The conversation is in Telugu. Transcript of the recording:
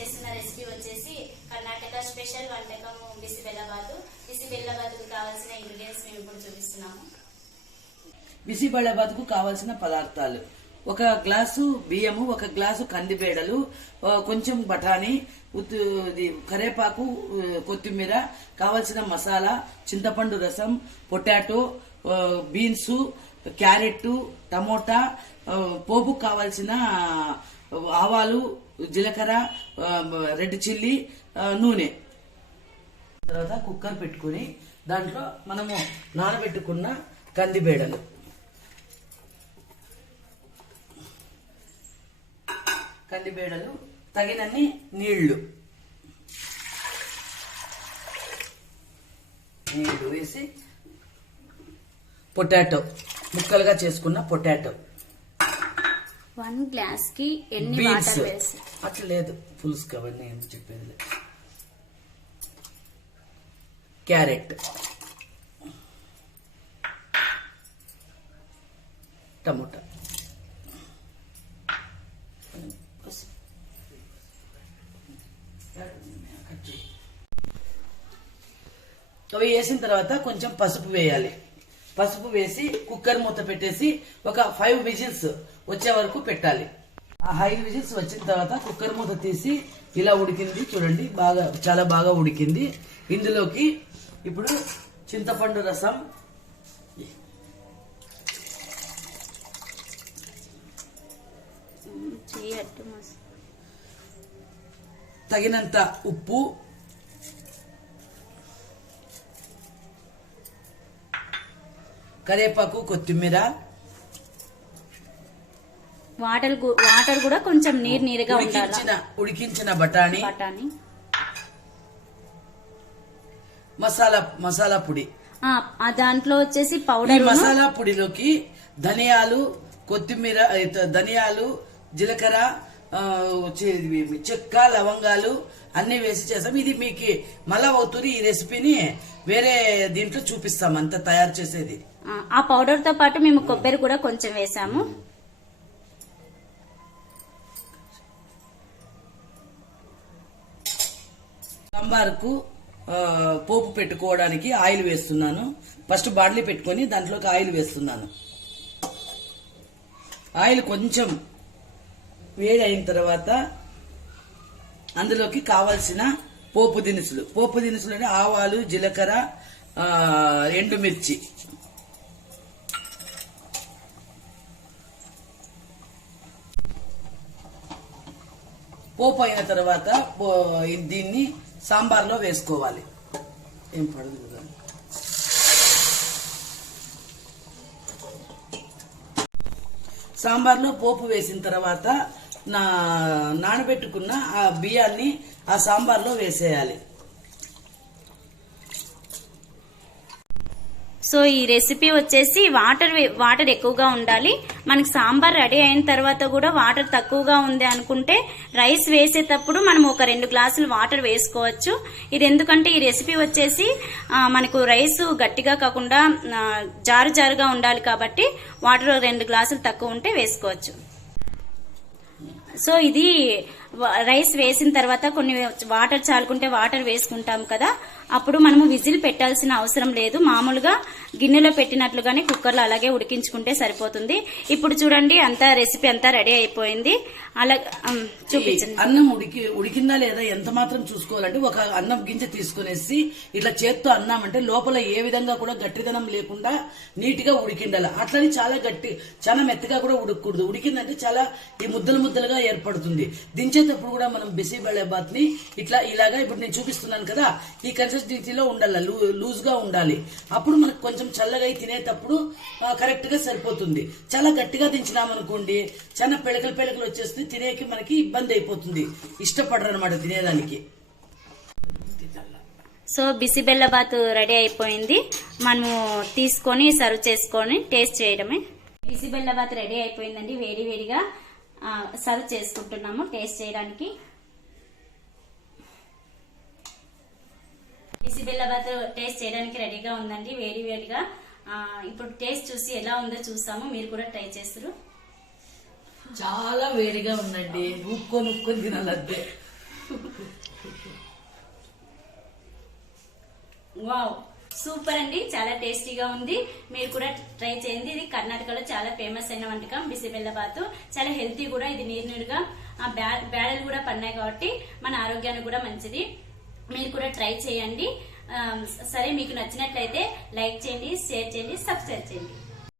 చేస్తున్న రెసిపీ వచ్చేసి కర్ణాటక స్పెషల్ వంటకం బిసిబెల్లబాతు. బిసిబెల్లబాతుకు కావాల్సిన ఇంగ్రీడియంట్స్ మేము ఇప్పుడు చూపిస్తున్నాము. బిసిబెల్లబాతుకు కావాల్సిన పదార్థాలు: 1 గ్లాసు బియ్యము, 1 గ్లాసు కందిబేడలు, కొంచెం బఠానీ, కరేపాకు, కొత్తిమీర, కావలసిన మసాలా, చింతపండు రసం, పొటాటో, బీన్స్, క్యారెట్, టమోటా, పోపు కావాల్సిన ఆవాలు, జీలకర్ర, రెడ్ చిల్లీ, నూనె. తర్వాత కుక్కర్ పెట్టుకుని దాంట్లో మనము నానబెట్టుకున్న కందిబేడలు, తగినన్ని నీళ్లు వేసి, పొటాటో ముక్కలుగా చేసుకున్న పొటాటో, 1 గ్లాస్ కి ఎన్ని వాటర్ వేసి, అట్లా లేదు పులుసు అవన్నీ ఏం చెప్పేది. క్యారెట్, టమోటా, అవి వేసిన తర్వాత కొంచెం పసుపు వేయాలి. పసుపు వేసి కుక్కర్ మూత పెట్టేసి ఒక 5 విజిల్స్ వచ్చే వరకు పెట్టాలి. ఆ 5 విజిల్స్ వచ్చిన తర్వాత కుక్కర్ మూత తీసి ఇలా ఉడికింది చూడండి, చాలా బాగా ఉడికింది. ఇందులోకి ఇప్పుడు చింతపండు రసం, తగినంత ఉప్పు, కరేపాకు, కొత్తిమీర, వాటర్ కూడా కొంచెం నీరుగా ఉండాలి, ఉడికించిన బఠానీ, మసాలా పొడి. దాంట్లో వచ్చేసి పౌడర్. మసాలా పొడిలోకి ధనియాలు, కొత్తిమీర, ధనియాలు, జీలకర్ర, చెక్క, లవంగాలు అన్ని వేసి చేస్తాం. ఇది మీకు మళ్ళా అవుతుంది. ఈ రెసిపీని వేరే దీంట్లో చూపిస్తాం అంతా తయారు చేసేది. ఆ పౌడర్ తో పాటు మేము కొబ్బరి కూడా కొంచెం వేసాము. సాంబార్కు పోపు పెట్టుకోవడానికి ఆయిల్ వేస్తున్నాను. ఫస్ట్ బాండ్లీ పెట్టుకొని దాంట్లోకి ఆయిల్ వేస్తున్నాను. ఆయిల్ కొంచెం వేడి అయిన తర్వాత అందులోకి కావాల్సిన పోపు దినుసులు అంటే ఆవాలు, జీలకర్ర, ఎండుమిర్చి, పోపు అయిన తర్వాత దీన్ని సాంబార్లో వేసుకోవాలి. ఏం పడదు కదా. సాంబార్లో పోపు వేసిన తర్వాత నానబెట్టుకున్న ఆ బియ్యాన్ని ఆ సాంబార్లో వేసేయాలి. సో ఈ రెసిపీ వచ్చేసి వాటర్ ఎక్కువగా ఉండాలి. మనకి సాంబార్ రెడీ అయిన తర్వాత కూడా వాటర్ తక్కువగా ఉంది అనుకుంటే రైస్ వేసేటప్పుడు మనం ఒక 2 గ్లాసులు వాటర్ వేసుకోవచ్చు. ఇది ఎందుకంటే ఈ రెసిపీ వచ్చేసి మనకు రైస్ గట్టిగా కాకుండా జారుగా ఉండాలి కాబట్టి వాటర్ 2 గ్లాసులు తక్కువ ఉంటే వేసుకోవచ్చు. సో ఇది రైస్ వేసిన తర్వాత కొన్ని వాటర్ చాలుకుంటే వాటర్ వేసుకుంటాం కదా, అప్పుడు మనము విజిల్ పెట్టాల్సిన అవసరం లేదు. మామూలుగా గిన్నెలో పెట్టినట్లుగానే కుక్కర్లో అలాగే ఉడికించుకుంటే సరిపోతుంది. ఇప్పుడు చూడండి రెసిపీ అంతా రెడీ అయిపోయింది. అలా చూపించండి. అన్నం ఉడికిందా లేదా ఎంత మాత్రం చూసుకోవాలంటే, ఒక అన్నం గింజ తీసుకునేసి ఇట్లా చేత్తో అన్నామంటే లోపల ఏ విధంగా కూడా గట్టిదనం లేకుండా నీట్ గా ఉడికిండాలి. అట్లని చాలా మెత్తగా కూడా ఉడకకూడదు. ఉడికిందంటే చాలా ఈ ముద్దలుగా ఏర్పడుతుంది. దించేటప్పుడు కూడా మనం బిసిబెల్లబాత్ ని ఇలాగా ఇప్పుడు నేను చూపిస్తున్నాను కదా, ఈ కన్సిస్టెన్సీలో ఉండాలి, లూజ్ గా ఉండాలి. అప్పుడు మనకు కొంచెం చల్లగా తినేటప్పుడు కరెక్ట్ గా సరిపోతుంది. చాలా గట్టిగా దించినామనుకోండి చాలా పెళకలు వచ్చేస్తుంది, తినేకి మనకి ఇబ్బంది అయిపోతుంది, ఇష్టపడరు అనమాట తినేదానికి. సో బిసిబెల్లబాత్ రెడీ అయిపోయింది. మనము తీసుకొని సర్వ్ చేసుకొని టేస్ట్ చేయడమే. బిసిబెల్లబాత్ రెడీ అయిపోయిందండి. వేడిగా సర్వ్ చేసుకుంటున్నాము టేస్ట్ చేయడానికి. బిసిబెల్లబాత్ టేస్ట్ చేయడానికి రెడీగా ఉందండి, వేడిగా. ఇప్పుడు టేస్ట్ చూసి ఎలా ఉందో చూసాము, మీరు కూడా ట్రై చేస్తారు. చాలా వేడిగా ఉందండి, ఉక్కొని తినాలంటే. వావ్, సూపర్ అండి, చాలా టేస్టీగా ఉంది. మీరు కూడా ట్రై చేయండి. ఇది కర్ణాటకలో చాలా ఫేమస్ అయిన వంటకం బిసిబెల్లబాతు. చాలా హెల్తీ కూడా, ఇది నీరుగా బేడలు కూడా పడినాయి కాబట్టి మన ఆరోగ్యానికి కూడా మంచిది. మీరు కూడా ట్రై చేయండి. సరే, మీకు నచ్చినట్లయితే లైక్ చేయండి, షేర్ చేయండి, సబ్స్క్రైబ్ చేయండి.